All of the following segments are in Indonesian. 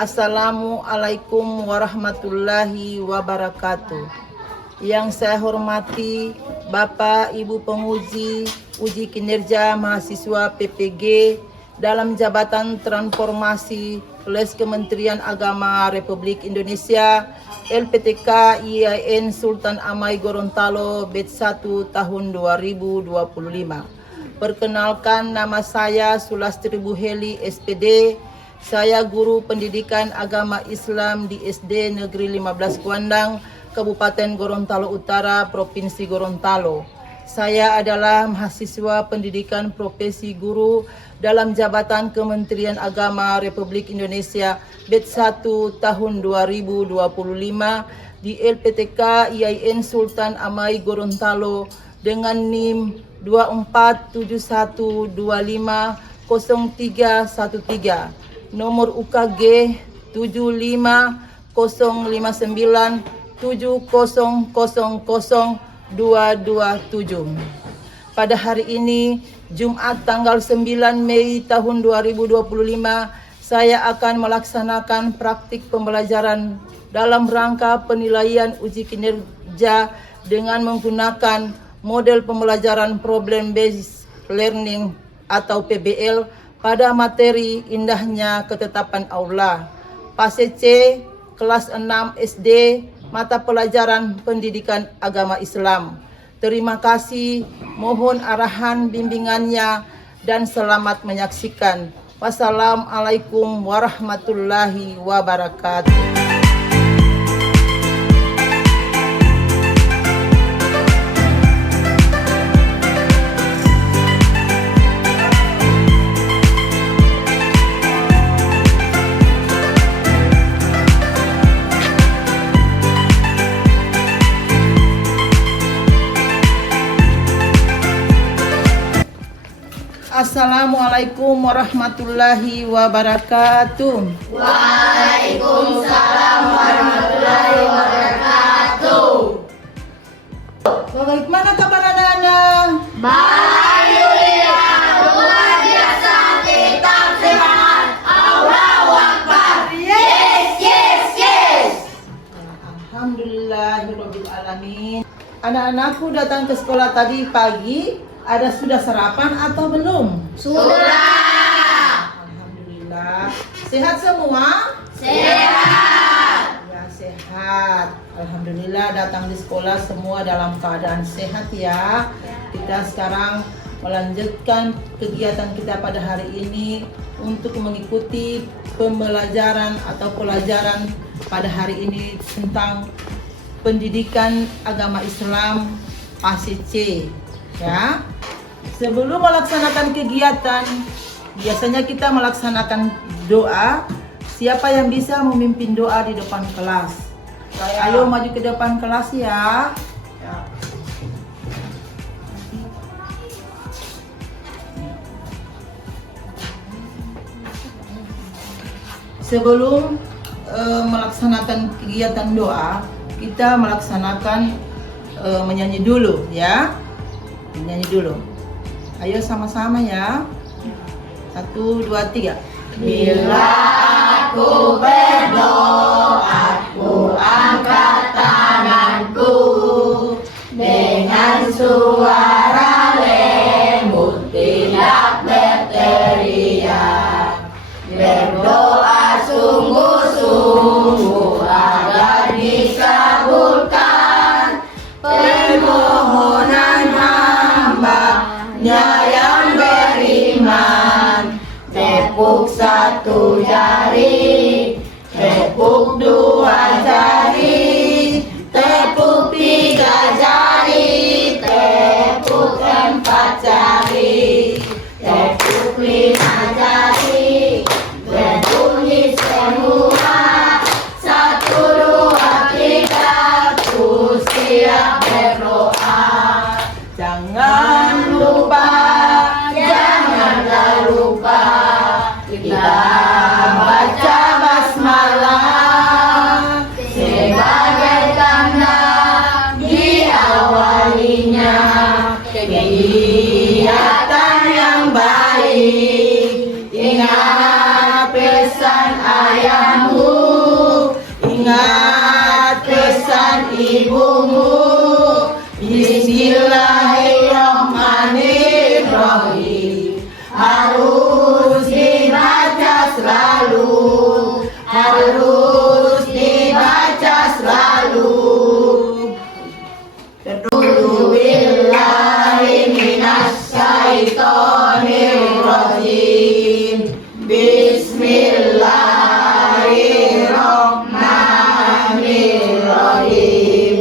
Assalamualaikum warahmatullahi wabarakatuh. Yang saya hormati Bapak Ibu penguji uji kinerja mahasiswa PPG dalam Jabatan Transformasi Kelas Kementerian Agama Republik Indonesia LPTK IAIN Sultan Amai Gorontalo Batch 1 tahun 2025. Perkenalkan, nama saya Sulastri Buheli SPD. Saya guru pendidikan agama Islam di SD Negeri 15 Kuandang, Kabupaten Gorontalo Utara, Provinsi Gorontalo. Saya adalah mahasiswa pendidikan profesi guru dalam Jabatan Kementerian Agama Republik Indonesia Batch 1 tahun 2025 di LPTK IAIN Sultan Amai Gorontalo dengan NIM 2471250313. Nomor UKG 75009700227. Pada hari ini, Jumat tanggal 9 Mei tahun 2025, saya akan melaksanakan praktik pembelajaran dalam rangka penilaian uji kinerja dengan menggunakan model pembelajaran Problem Based Learning atau PBL pada materi Indahnya Ketetapan Allah, Fase C, kelas 6 SD, mata pelajaran Pendidikan Agama Islam. Terima kasih, mohon arahan bimbingannya dan selamat menyaksikan. Wassalamualaikum warahmatullahi wabarakatuh. Assalamualaikum warahmatullahi wabarakatuh. Waalaikumsalam warahmatullahi wabarakatuh. Bagaimana kabar anak-anak? Alhamdulillah, luar biasa, tetap semangat. Allahu Akbar. Yes, yes, yes. Alhamdulillahirabbil alamin. Anak-anakku datang ke sekolah tadi pagi. Sudah sarapan atau belum? Sudah. Alhamdulillah. Sehat semua? Sehat. Ya, sehat. Alhamdulillah datang di sekolah semua dalam keadaan sehat ya. Kita sekarang melanjutkan kegiatan kita pada hari ini untuk mengikuti pembelajaran atau pelajaran pada hari ini tentang pendidikan agama Islam Fase C. Ya, sebelum melaksanakan kegiatan, biasanya kita melaksanakan doa. Siapa yang bisa memimpin doa di depan kelas? Ayo maju ke depan kelas ya. Sebelum melaksanakan kegiatan doa, kita melaksanakan menyanyi dulu ya. Nyanyi dulu. Ayo sama-sama ya. 1, 2, 3. Bila aku berdoa, ku angkat tanganku dengan suara lembut, tidak berteriak. Berdoa sungguh-sungguh agar dikabulkan permohonan hamba-Nya yang beriman. Tepuk satu jari, tepuk dua jari, tepuk tiga jari, tepuk empat jari, tepuk lima jari. Berbunyi semua, 1, 2, 3, ku siap berdoa. Jangan lupa, janganlah lupa, kita baca basmalah sebagai tanda diawalinya kegiatan yang baik. Ingat pesan ayahmu, ingat pesan ibumu. Bismillahirrahmanirrahim. Harus dibaca selalu, harus dibaca selalu. A'udzu billahi minasyaitonir rajim. Bismillahirrahmanirrahim.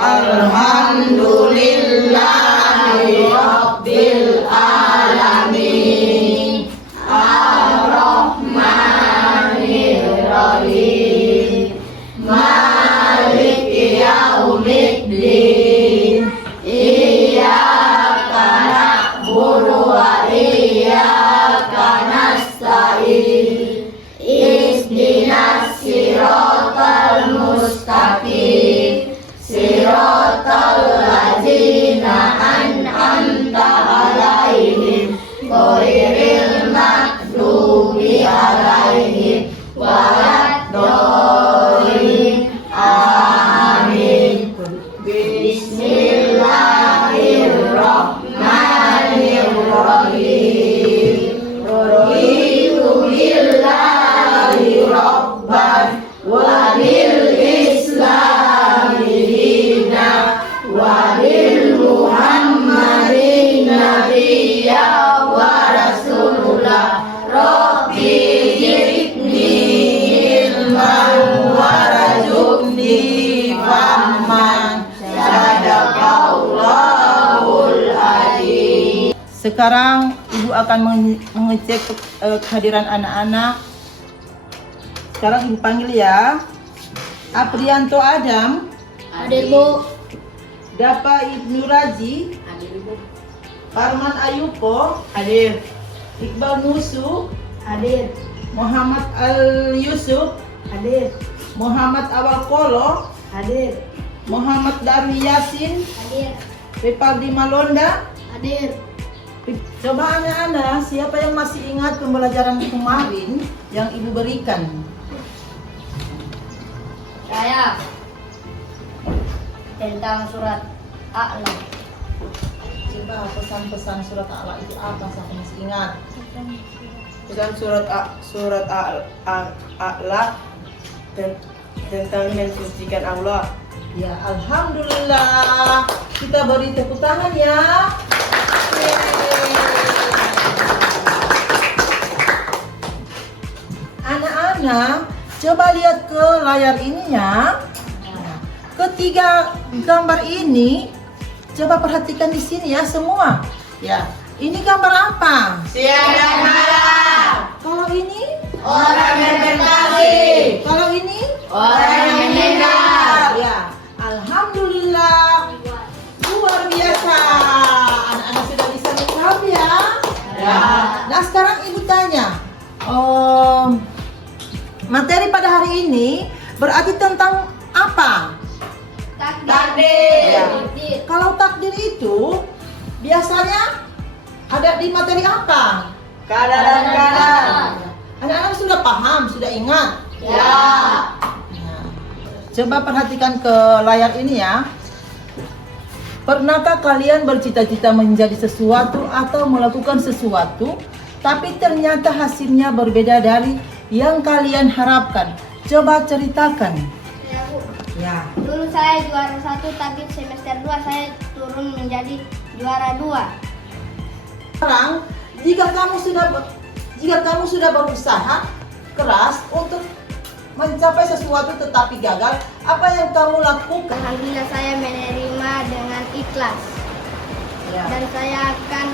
Alhamdulillahi rabbil alamin. Ar-Rahmanir-Rahim. Maliki yaumiddin. Iyyaka na'budu wa iyyaka nasta'in. Ihdinas siratal mustaqim. Siratal ladzina an'amta 'alaihim ghairil maghdubi 'alaihim waladdallin. Amin. Bismillahirrahmanirrahim. Raditu billahi rabban wa bil islami dina wa bil muhammadin nabiyya wa rasulullah. Rabbi zidni ilman warzuqni fahman. Sadaqallahul adzim. Sekarang Ibu akan mengecek kehadiran anak-anak. Sekarang Ibu panggil ya. Aprianto Adam, Hadir, Bu. Dapa Ibnu Raji, Hadir, Bu. Farman Ayuko, hadir. Iqbal Nusu, Hadir. Muhammad Al Yusuf, Hadir. Muhammad Awal Kolo, Hadir. Muhammad Darwi Yasin, Hadir. Ripardi Malonda. Hadir. Coba anak-anak, siapa yang masih ingat pembelajaran kemarin yang Ibu berikan? Saya tentang surat A'la. Coba pesan-pesan surat Al-A'la itu apa? Siapa masih ingat? Pesan surat A'la tentang mensucikan Allah. Ya, alhamdulillah. Kita beri tepuk tangan ya. Yeay. Anak-anak, coba lihat ke layar ini ya. Ketiga gambar ini, coba perhatikan di sini ya semua. Ya, ini gambar apa? Siang dan malam. Kalau ini? Orang yang berkasih. Kalau ini? Orang yang meninggal. Ya, alhamdulillah. Luar biasa. Anak-anak sudah bisa menjawab ya? Ya. Nah, sekarang Ibu tanya. Materi pada hari ini berarti tentang apa? Takdir. Ya. Kalau takdir itu biasanya ada di materi apa? Kadang-kadang. Anak-anak sudah paham, sudah ingat? Ya. Nah, coba perhatikan ke layar ini ya. Pernahkah kalian bercita-cita menjadi sesuatu atau melakukan sesuatu, tapi ternyata hasilnya berbeda dari yang kalian harapkan? Coba ceritakan. Ya, Bu. Ya. Dulu saya juara 1, tapi semester 2 saya turun menjadi juara 2. Sekarang, jika kamu sudah berusaha keras untuk mencapai sesuatu tetapi gagal, apa yang kamu lakukan? Alhamdulillah saya menerima dengan ikhlas. Ya. Dan saya akan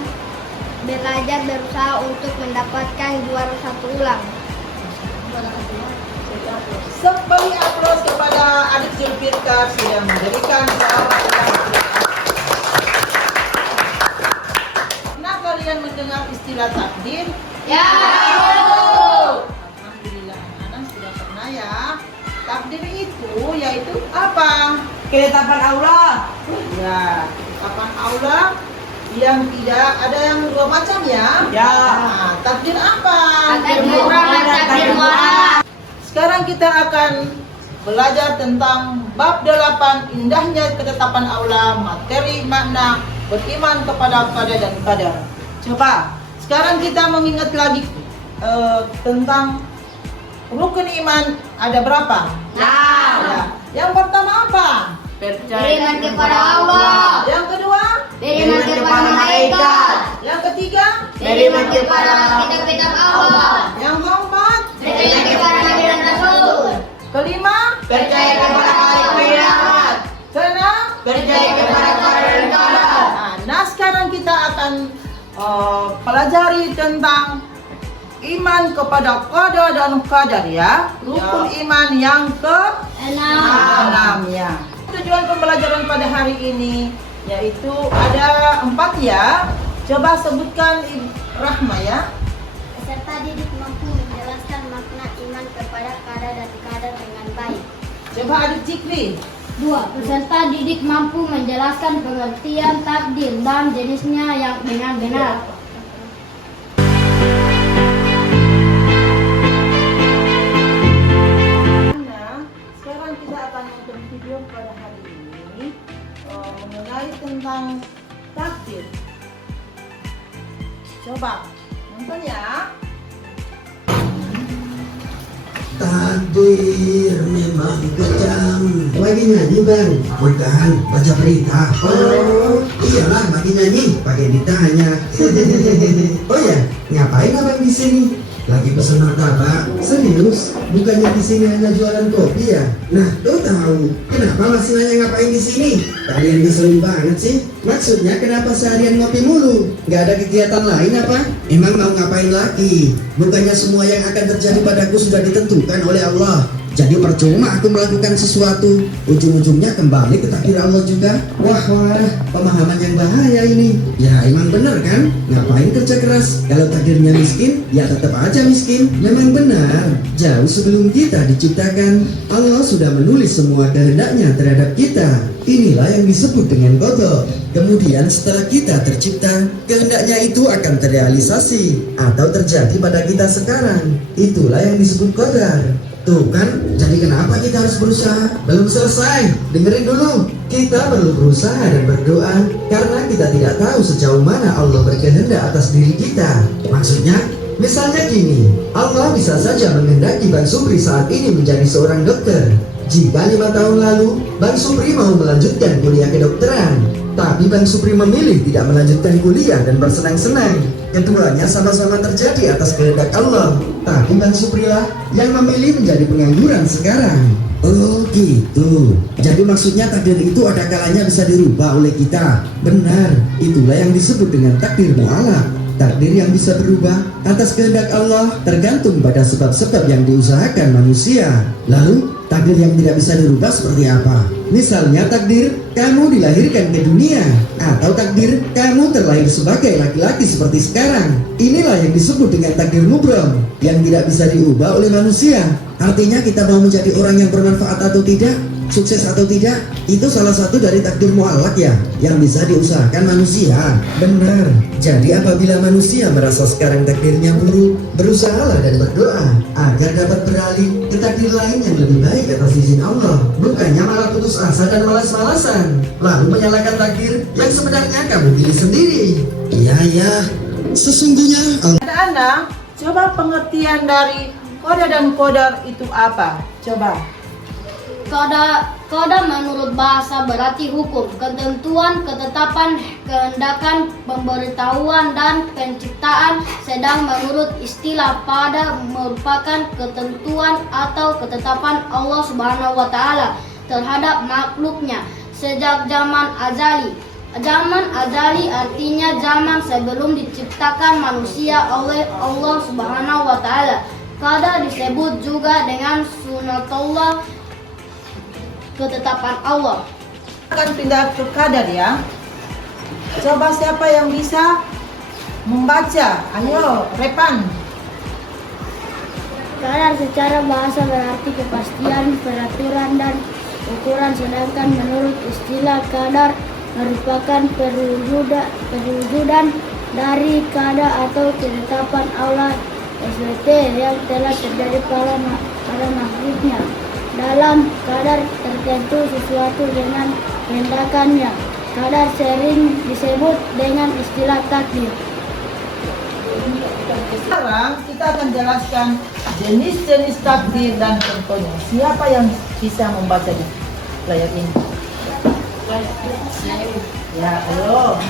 belajar berusaha untuk mendapatkan juara 1 ulang. Beri aplaus kepada adik Zulfikar sudah memberikan jawaban. Pernah kalian mendengar istilah takdir? Ya. Alhamdulillah, anak sudah pernah ya. Takdir itu yaitu apa? Ketetapan Allah. Ya, ketetapan Allah yang tidak ada yang dua macam ya. Ya. Nah, takdir apa? Takdir murah dan takdir muara. Sekarang kita akan belajar tentang bab 8, indahnya ketetapan Allah, materi makna beriman kepada qada dan qadar. Coba sekarang kita mengingat lagi tentang rukun iman ada berapa? Ya. Yang pertama apa? Beriman kepada Allah. Yang kedua? Beriman kepada malaikat. Yang ketiga? Beriman kepada kitab-kitab Allah. Yang keempat? Beriman kepada nabi dan rasul. Kelima? Percaya kepada hari kiamat. Keenam? Percaya kepada qadar dan qadar. Nah, sekarang kita akan pelajari tentang iman kepada qada dan qadar ya. Rukun iman yang ke-6 ya. Tujuan pembelajaran pada hari ini yaitu ada 4 ya. Coba sebutkan Rahma ya. Peserta didik mampu menjelaskan makna iman kepada qada dan qadar dengan baik. Coba Adik Cikri. 2. Peserta didik mampu menjelaskan pengertian takdir dan jenisnya yang dengan benar. Nah, sekarang kita akan nonton video pada hari ini mengenai tentang takdir. Coba nonton ya. Takdir memang kejam. Lagi nyanyi bang? Bukan, baca berita. Oh, iyalah lagi nyanyi, pakai ditanya. Oh ya, ngapain abang di sini? Lagi pesan martabak. Serius? Bukannya di sini hanya jualan kopi ya? Nah, lo tahu kenapa masih nanya ngapain di sini? Kalian ngeselin banget sih. Maksudnya kenapa seharian ngopi mulu? Gak ada kegiatan lain apa? Emang mau ngapain lagi? Bukannya semua yang akan terjadi padaku sudah ditentukan oleh Allah. Jadi percuma aku melakukan sesuatu, ujung-ujungnya kembali ke takdir Allah juga. Wah, pemahaman yang bahaya ini. Ya emang bener kan? Ngapain kerja keras? Kalau takdirnya miskin, ya tetap aja miskin. Memang benar, jauh sebelum kita diciptakan, Allah sudah menulis semua kehendaknya terhadap kita. Inilah yang disebut dengan qada. Kemudian setelah kita tercipta, kehendaknya itu akan terrealisasi atau terjadi pada kita sekarang. Itulah yang disebut qadar. Tuh kan, jadi kenapa kita harus berusaha? Belum selesai, dengerin dulu. Kita perlu berusaha dan berdoa karena kita tidak tahu sejauh mana Allah berkehendak atas diri kita. Maksudnya, misalnya gini, Allah bisa saja menghendaki Bang Supri saat ini menjadi seorang dokter. Jika 5 tahun lalu, Bang Supri mau melanjutkan kuliah kedokteran, tapi Bang Supri memilih tidak melanjutkan kuliah dan bersenang-senang. Keduanya sama-sama terjadi atas kehendak Allah, tapi Bang Supri lah yang memilih menjadi pengangguran sekarang. Oh gitu. Jadi maksudnya takdir itu ada kalanya bisa dirubah oleh kita. Benar, itulah yang disebut dengan takdir mu'alaq. Takdir yang bisa berubah atas kehendak Allah tergantung pada sebab-sebab yang diusahakan manusia. Lalu takdir yang tidak bisa dirubah seperti apa? Misalnya takdir kamu dilahirkan ke dunia, atau takdir kamu terlahir sebagai laki-laki seperti sekarang. Inilah yang disebut dengan takdir mubram, yang tidak bisa diubah oleh manusia. Artinya kita mau menjadi orang yang bermanfaat atau tidak, sukses atau tidak, itu salah satu dari takdir mu'alaq ya, yang bisa diusahakan manusia. Benar. Jadi apabila manusia merasa sekarang takdirnya buruk, berusahalah dan berdoa agar dapat beralih ke takdir lain yang lebih baik atas izin Allah. Bukannya malah putus asa dan malas-malasan, lalu menyalahkan takdir yang sebenarnya kamu pilih sendiri. Iya, sesungguhnya Allah. Anda, coba pengertian dari qada dan qadar itu apa? Coba. Qada menurut bahasa berarti hukum, ketentuan, ketetapan, kehendakan, pemberitahuan, dan penciptaan. Sedang menurut istilah qada merupakan ketentuan atau ketetapan Allah Subhanahu wa Ta'ala terhadap makhluknya sejak zaman azali. Zaman azali artinya zaman sebelum diciptakan manusia oleh Allah Subhanahu wa Ta'ala. Qada disebut juga dengan sunatullah, ketetapan Allah. Akan pindah ke qadar ya. Coba siapa yang bisa membaca? Ayo, Repan. Qadar secara bahasa berarti kepastian, peraturan, dan ukuran, sedangkan menurut istilah qadar merupakan perwujudan dari qada atau ketetapan Allah SWT yang telah terjadi pada para makhluknya dalam kadar tertentu sesuatu dengan kehendakannya. Kadar sering disebut dengan istilah takdir. Sekarang kita akan jelaskan jenis-jenis takdir dan contohnya. Siapa yang bisa membacanya? Layar ini. Ya, ayo.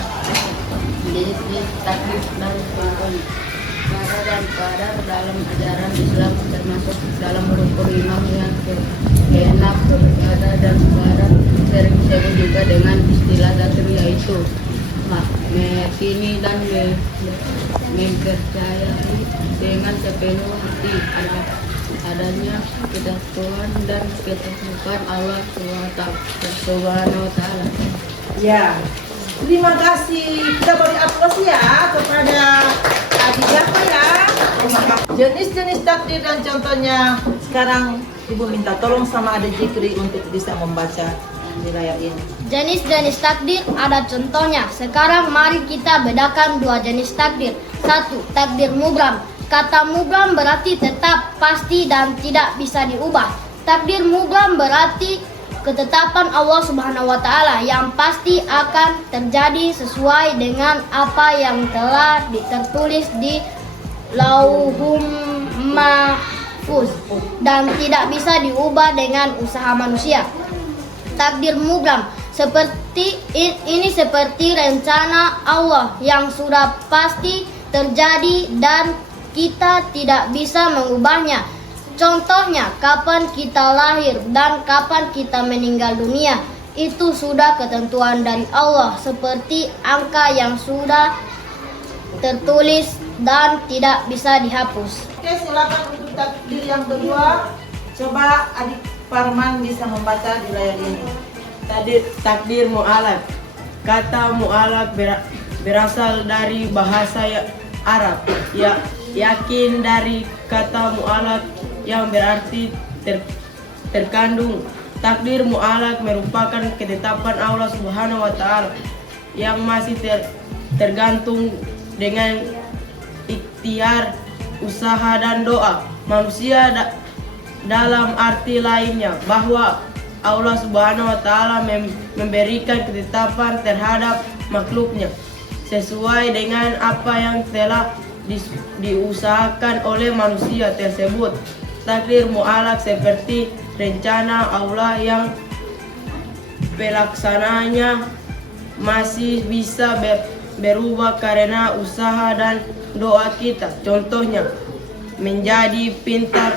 Jenis-jenis takdir dan contohnya. Cara dan kadar dalam ajaran Islam termasuk dalam rukun imam yang keenam, kada dan kadar sering disebut juga dengan istilah takdir, yaitu meyakini dan mempercayai dengan sepenuh hati adanya ketatuan dan ketuhanan Allah Subhanahu wa Ta'ala. Ya, terima kasih. Kita beri aplaus ya kepada Adik Jafar ya. Jenis-jenis takdir dan contohnya. Sekarang Ibu minta tolong sama Adik Jikri untuk bisa membaca di layar ini. Jenis-jenis takdir ada contohnya. Sekarang mari kita bedakan dua jenis takdir. Satu, takdir mubram. Kata mubram berarti tetap, pasti dan tidak bisa diubah. Takdir mubram berarti ketetapan Allah Subhanahu wa Ta'ala yang pasti akan terjadi sesuai dengan apa yang telah tertulis di Lauhum Mahfuz dan tidak bisa diubah dengan usaha manusia. Takdir mubram ini seperti rencana Allah yang sudah pasti terjadi dan kita tidak bisa mengubahnya. Contohnya, kapan kita lahir dan kapan kita meninggal dunia, itu sudah ketentuan dari Allah, seperti angka yang sudah tertulis dan tidak bisa dihapus. Oke, silakan untuk takdir yang kedua. Coba Adik Farman bisa membaca di layar ini. Takdir mu'alaf. Kata mu'alaf berasal dari bahasa Arab. Yakin dari kata mu'alaf yang berarti terkandung. Takdir mu'alaf merupakan ketetapan Allah Subhanahu wa Ta'ala yang masih tergantung dengan ikhtiar, usaha dan doa manusia. Dalam arti lainnya bahwa Allah Subhanahu wa Ta'ala memberikan ketetapan terhadap makhluknya sesuai dengan apa yang telah diusahakan oleh manusia tersebut. Takdir mu'alaf seperti rencana Allah yang pelaksananya masih bisa berubah karena usaha dan doa kita. Contohnya, menjadi pintar.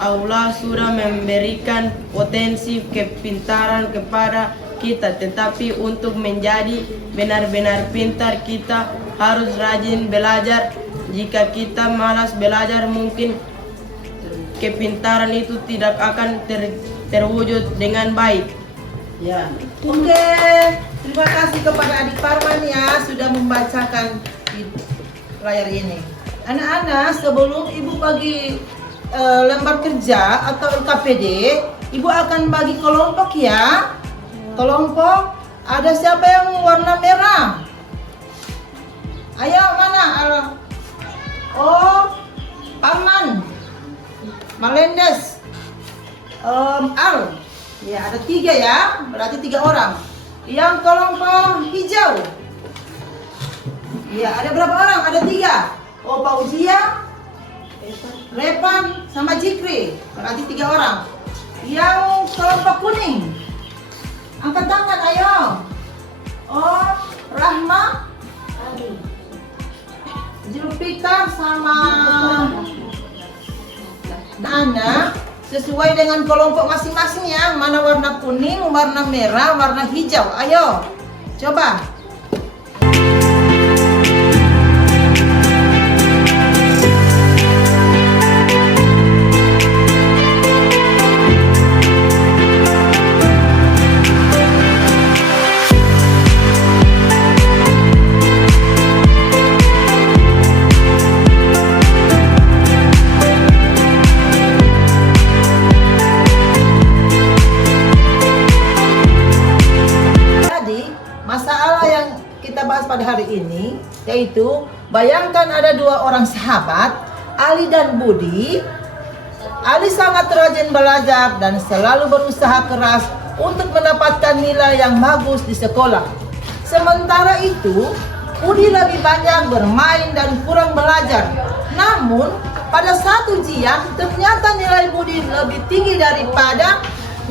Allah sudah memberikan potensi kepintaran kepada kita, tetapi untuk menjadi benar-benar pintar kita harus rajin belajar. Jika kita malas belajar, mungkin kepintaran itu tidak akan terwujud dengan baik. Ya. Oke, terima kasih kepada Adik Farman ya sudah membacakan di layar ini. Anak-anak, sebelum Ibu bagi lembar kerja atau LKPD, Ibu akan bagi kelompok ya. Kelompok, ada siapa yang warna merah? Ayo, mana? Oh, Paman, Malendes, Al. Ya, ada 3 ya, berarti 3 orang. Yang kelompok hijau. Ya, ada berapa orang? Ada 3. Oh, Pak Ujia, Repan, sama Jikri. Berarti 3 orang. Yang kelompok kuning, angkat tangan, ayo. Oh, Rahma, Julfikar sama Nana. Sesuai dengan kelompok masing-masing ya. Mana warna kuning, warna merah, warna hijau. Ayo, coba. Masalah yang kita bahas pada hari ini yaitu bayangkan ada 2 orang sahabat, Ali dan Budi. Ali sangat rajin belajar dan selalu berusaha keras untuk mendapatkan nilai yang bagus di sekolah. Sementara itu, Budi lebih banyak bermain dan kurang belajar. Namun, pada satu ujian, ternyata nilai Budi lebih tinggi daripada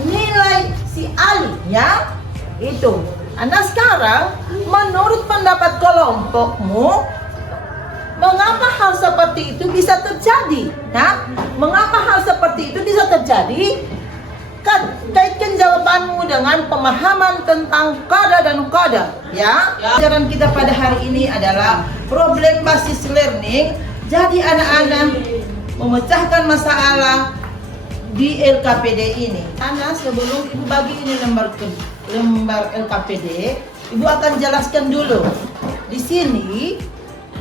nilai si Ali, ya. Itu. Nah, sekarang, menurut pendapat kelompokmu, mengapa hal seperti itu bisa terjadi? Nah, mengapa hal seperti itu bisa terjadi? Kaitkan jawabanmu dengan pemahaman tentang qada dan qadar, ya. Pelajaran kita pada hari ini adalah problem basis learning. Jadi anak-anak memecahkan masalah di LKPD ini. Anak, sebelum Ibu bagi ini lembar LKPD, Ibu akan jelaskan dulu. Di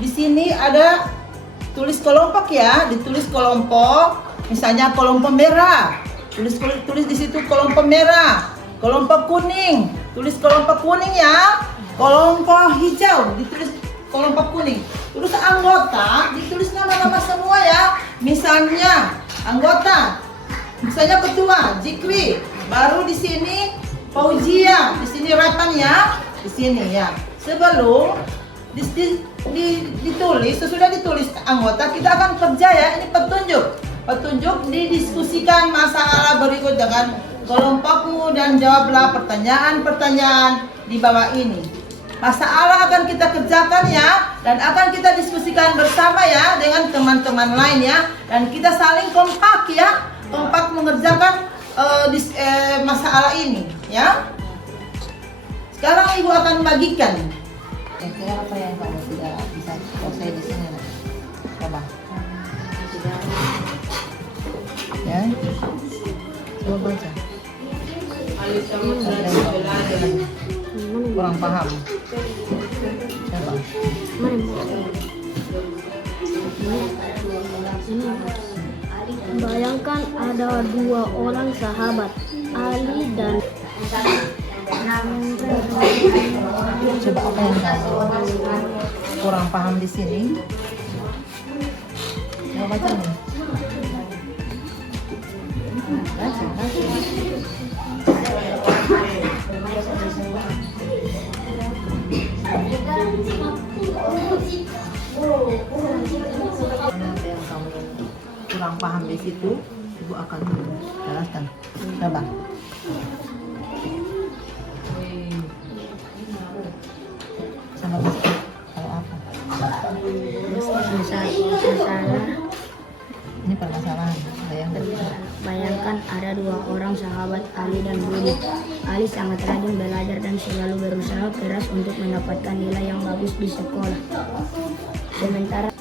sini ada tulis kelompok, ya, ditulis kelompok. Misalnya kelompok merah. Tulis di situ kelompok merah, kelompok kuning, tulis kelompok kuning, ya. Kelompok hijau, ditulis kelompok kuning. Terus anggota, ditulis nama-nama semua, ya. Misalnya anggota, misalnya ketua, Zikri. Baru di sini Fauzia, di sini Ratan, ya. Di sini, ya. Sebelum ditulis, sesudah ditulis anggota, kita akan kerja, ya. Ini petunjuk didiskusikan masalah berikut dengan kelompokmu dan jawablah pertanyaan-pertanyaan di bawah ini. Masalah akan kita kerjakan, ya, dan akan kita diskusikan bersama, ya, dengan teman-teman lain, ya, dan kita saling kompak, ya, kompak mengerjakan masalah ini, ya. Sekarang Ibu akan bagikan. Kira-kira apa yang kamu tidak bisa selesai di sini? Coba. Ya, coba baca. Kurang paham. Coba. Bayangkan ada dua orang sahabat, Ali dan Coba apa yang kamu kurang paham di sini? Coba baca nih. Baca. Yang kamu kurang paham di situ, Ibu akan jelaskan. Coba. Sama baca. Kalau apa? masalah. Ini permasalahan. Bayangkan ada dua orang sahabat, Ali dan Budi. Ali sangat rajin belajar dan selalu berusaha keras untuk mendapatkan nilai yang bagus di sekolah. Sementara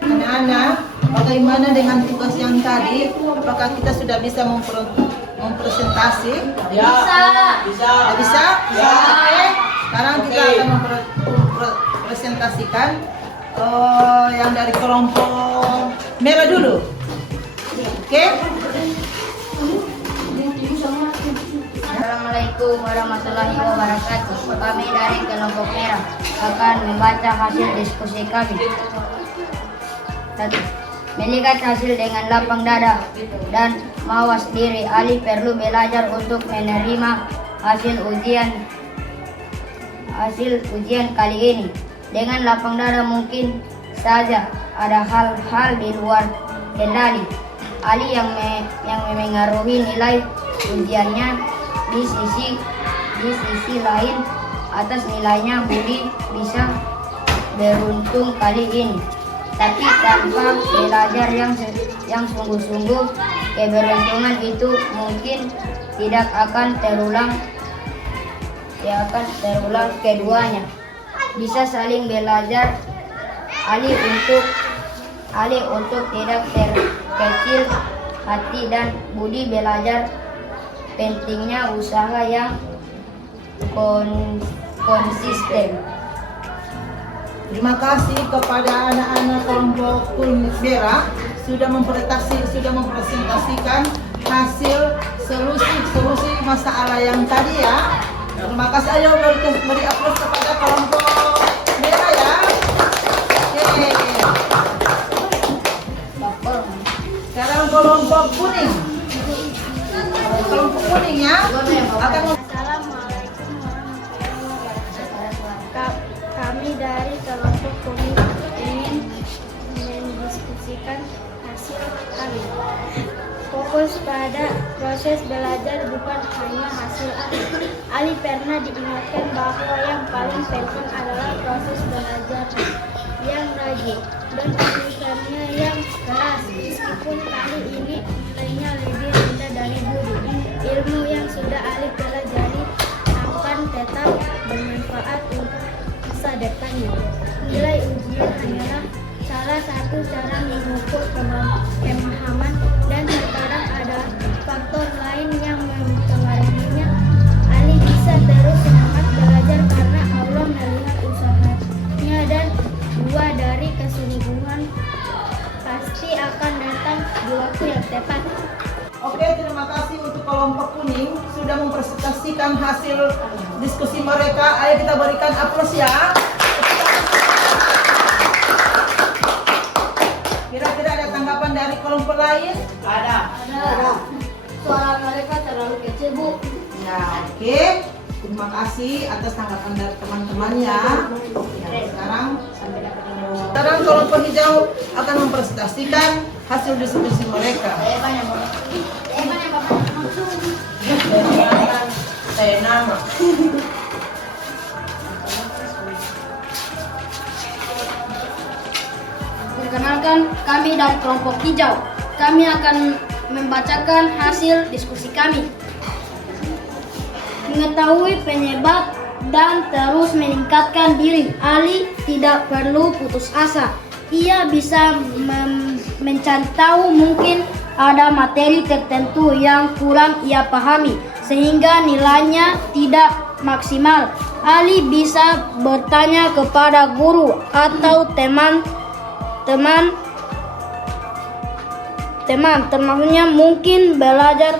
anak-anak, bagaimana dengan tugas yang tadi? Apakah kita sudah bisa mempresentasi? Bisa. Bisa? Oke. Sekarang kita akan mempresentasikan yang dari kelompok merah dulu. Oke? Assalamualaikum warahmatullahi wabarakatuh. Kami dari kelompok merah akan membaca hasil diskusi kami. 1. Melihat hasil dengan lapang dada dan mawas diri, Ali perlu belajar untuk menerima hasil ujian kali ini. Dengan lapang dada mungkin saja ada hal-hal di luar kendali Ali yang mengaruhi nilai ujiannya. Di sisi lain, atas nilainya Budi bisa beruntung kali ini. Tapi tanpa belajar yang sungguh-sungguh, keberuntungan itu mungkin tidak akan terulang keduanya. Bisa saling belajar, alih untuk tidak terkecil hati dan budi belajar. Pentingnya usaha yang konsisten. Terima kasih kepada anak-anak kelompok kulit merah sudah mempresentasikan hasil solusi masalah yang tadi ya. Terima kasih. Ayo beri aplaus kepada kelompok merah ya. Yeay. Sekarang kelompok kuning. Kelompok kuning ya akan Assalamualaikum warahmatullahi wabarakatuh. Kami dari kelompok kuning ingin mendiskusikan hasil kami. Fokus pada proses belajar bukan hanya hasil akhir. Ali pernah diingatkan bahwa yang paling penting adalah proses belajar yang rajin dan aplikasinya yang keras. Meskipun kali ini nilainya lebih rendah dari guru, ilmu yang sudah Ali pelajari akan tetap bermanfaat untuk masa depannya. Nilai ujian hanyalah salah satu cara mengukur pemahaman dan terkadang ada faktor lain yang mempengaruhinya. Ali bisa terus semangat belajar karena Allah melihat usahanya dan dua dari kesungguhan pasti akan datang di waktu yang tepat. Oke, terima kasih untuk kelompok kuning sudah mempresentasikan hasil diskusi mereka. Ayo kita berikan aplaus ya. Kira-kira ada tanggapan dari kelompok lain? Ada. Suara mereka terlalu kecil, Bu. Ya, oke. Terima kasih atas tanggapan dari teman-temannya. Ya, sekarang kelompok hijau akan mempresentasikan hasil diskusi mereka. Saya nama. Perkenalkan, kami dari kelompok hijau. Kami akan membacakan hasil diskusi kami. Mengetahui penyebab dan terus meningkatkan diri, Ali tidak perlu putus asa. Ia bisa mencari tahu mungkin ada materi tertentu yang kurang ia pahami, sehingga nilainya tidak maksimal. Ali bisa bertanya kepada guru atau teman-temannya mungkin belajar.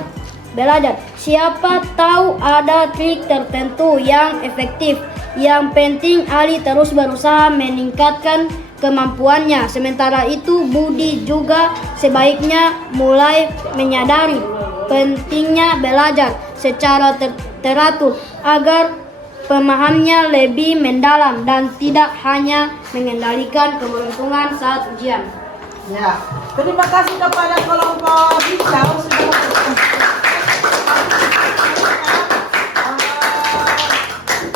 Siapa tahu ada trik tertentu yang efektif. Yang penting Ali terus berusaha meningkatkan kemampuannya. Sementara itu Budi juga sebaiknya mulai menyadari pentingnya belajar secara teratur agar pemahamannya lebih mendalam dan tidak hanya mengendalikan keberuntungan saat ujian. Ya, terima kasih kepada kelompok hijau sudah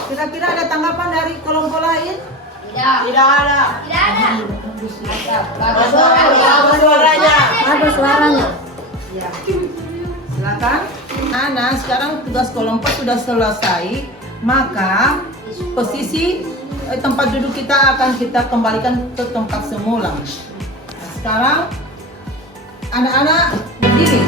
kira-kira ada tanggapan dari kelompok lain? Tidak ada. Ada suaranya. Ada suaranya. Ya. Silakan. Nah, sekarang tugas kelompok sudah selesai, maka posisi tempat duduk kita akan kita kembalikan ke tempat semula. Nah, sekarang anak-anak berdiri.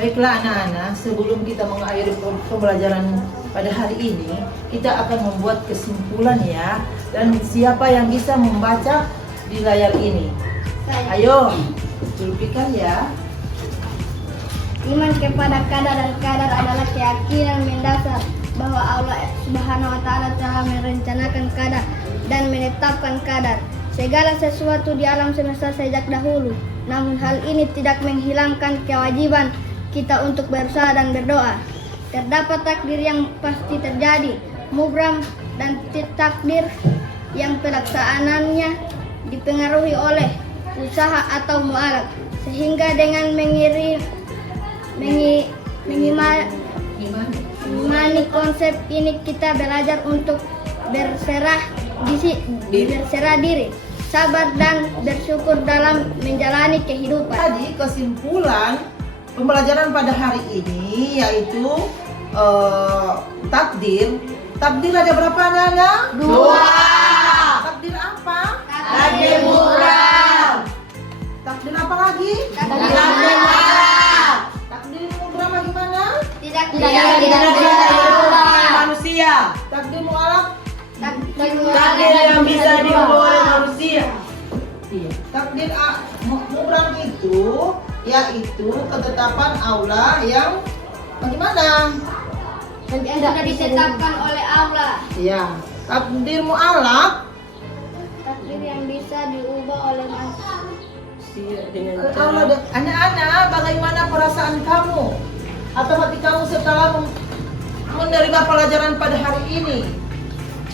Baiklah anak-anak, sebelum kita mengakhiri pembelajaran pada hari ini, kita akan membuat kesimpulan ya. Dan siapa yang bisa membaca di layar ini? Ayo, tuliskan ya. Iman kepada qadar dan qadar adalah keyakinan mendasar bahwa Allah Subhanahu wa taala telah merencanakan qadar dan menetapkan qadar segala sesuatu di alam semesta sejak dahulu. Namun hal ini tidak menghilangkan kewajiban kita untuk berusaha dan berdoa. Terdapat takdir yang pasti terjadi, mubram dan takdir yang pelaksanaannya dipengaruhi oleh usaha atau mualaf, sehingga dengan mengimani konsep ini kita belajar untuk berserah diri, sabar dan bersyukur dalam menjalani kehidupan. Jadi kesimpulan pembelajaran pada hari ini yaitu takdir. Takdir ada berapa anak? 2. Takdir apa? Takdir mubram. Takdir apa lagi? Takdir mualaf. Takdir mubram bagaimana? Tidak Manusia. Takdir mualaf? Takdir yang bisa diubah oleh manusia. Takdir mubram itu yaitu ketetapan Allah yang bagaimana? Yang sudah ditetapkan oleh Allah. Ya. Takdir mualaf Takdir yang bisa diubah oleh manusia. Dengan Allah. Anak-anak, bagaimana perasaan kamu atau hati kamu setelah menerima pelajaran pada hari ini?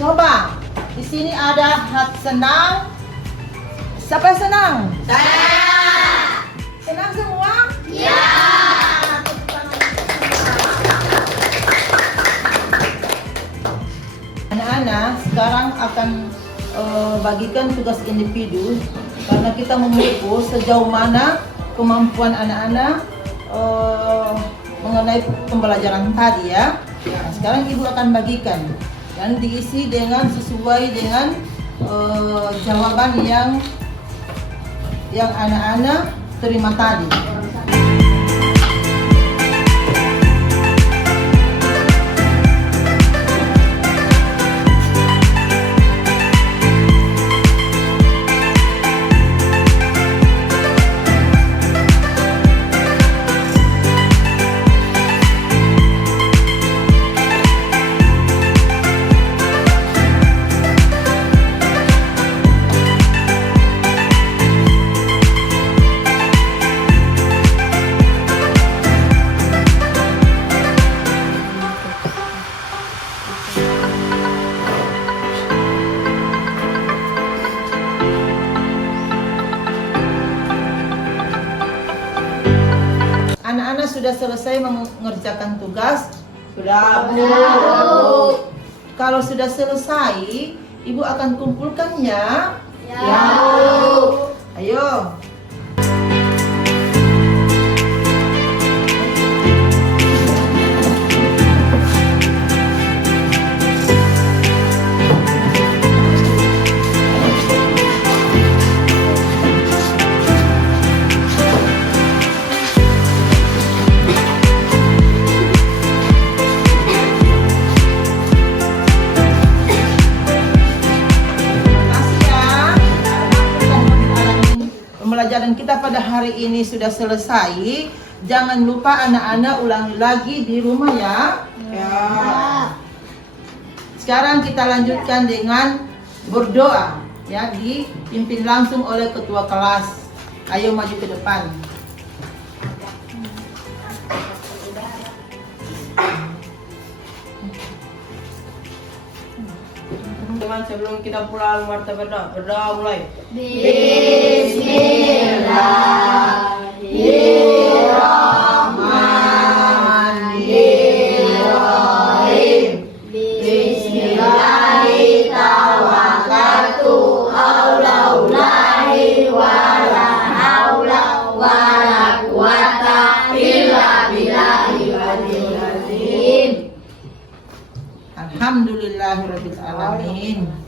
Coba, di sini ada hati senang. Siapa yang senang? Saya. Senang semua? Ya. Anak-anak, sekarang akan bagikan tugas individu karena kita mengukur sejauh mana kemampuan anak-anak mengenai pembelajaran tadi ya. Nah, sekarang ibu akan bagikan dan diisi dengan sesuai dengan jawaban yang anak-anak terima tadi. Anak-anak sudah selesai mengerjakan tugas? Sudah, Bu. Kalau sudah selesai, Ibu akan kumpulkannya. Ya, Bu. Ayo. Pembelajaran kita pada hari ini sudah selesai. Jangan lupa anak-anak ulangi lagi di rumah ya. Ya. Sekarang kita lanjutkan dengan berdoa ya, dipimpin langsung oleh ketua kelas. Ayo maju ke depan. Teman, sebelum kita pulang Marta berdoa mulai. Bismillahirrahmanirrahim. Bismillahirrahmanirrahim. Haulaulahi wala haula wala quwata illa billahil azim. Alhamdulillahirabbil alamin.